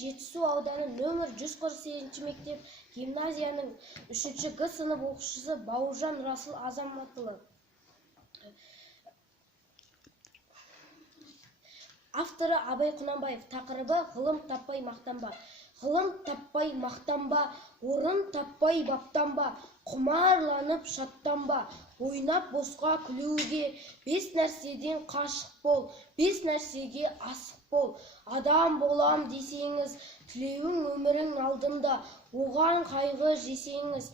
Жетісу ауданы нөмір 148 мектеп гимназияның 3-ші Г сынып оқушысы Бауыржан Расыл Азаматұлы. Авторы Абай Құнанбаев. Тақырыбы ғылым таппай мақтанба. Ғылым таппай мақтанба, орын таппай баптанба, құмарланып шаттанба, ойнап босқа күлуге, 5 нәрседен қашық бол, 5 нәрсеге асық бол. Адам болам десеңіз, тілеуің өмірің алдында, оған қайғы жесеңіз,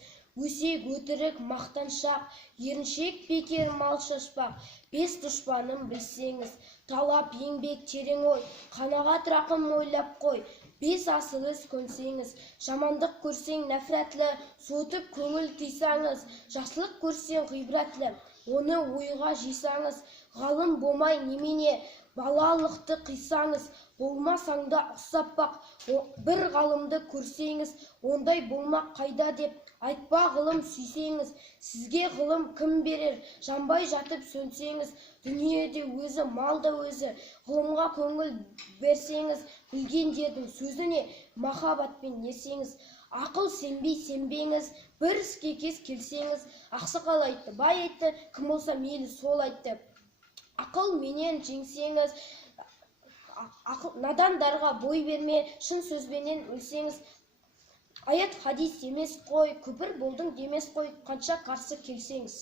өсек өтірік мақтаншақ, еріншек бекер мал шашпақ, 5 дұшпанын білсеңіз, талап еңбек терең ой, қанағат рақым ойлап қой, 5 асығыз көнсеңіз, жамандық көрсең нәфрәтлі, сотып көңіл тыйсаңыз, жақсылық көрсең ғибратлы, оны ойға жисаңыз, ғалым болмай немене, балалықты қисаңыз, болмасаңда ұқсап бақ, бір ғалымды көрсеңіз, ондай болмақ қайда деп айтпа ғылым сүйсеңіз, сізге ғылым кім берер, жанбай жатып сөнсеңіз, дүниеде өзі, малда өзі, ғылымға көңіл берсеңіз, білгендердің сөзіне махаббатпен ерсеңіз, ақыл сенбей сенбеңіз, бір іске кез келсеңіз, ақсақал айтты, бай айтты, кім болса мейлі сол айтты. Ақыл менен жеңсеңіз, надандарға бой берме, шын сөзбенен өлсеңіз, аят хадис емес қой, күпір болдың демес қой, қанша қарсы келсеңіз.